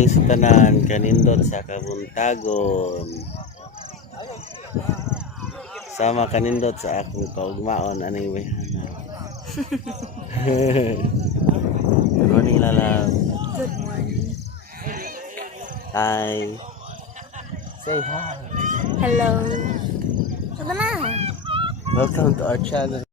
morning sa tanan, kanindot sa kabuntagon. Sama kanindot sa akong kaugmaon aning wehana. Good morning, Lalang. Good morning. Hi. Say hi. Hello. Saan na? Welcome to our channel.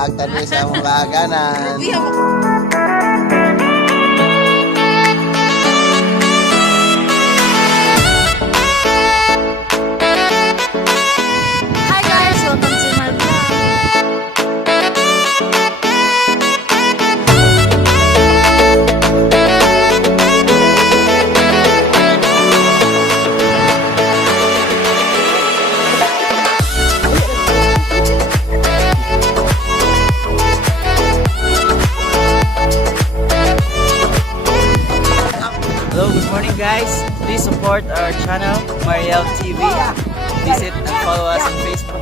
Lagtan niyo sa mga laganan. Hi guys, welcome to my vlog. Hello, good morning guys. Please support our channel, Mariel TV. Visit and follow us on Facebook.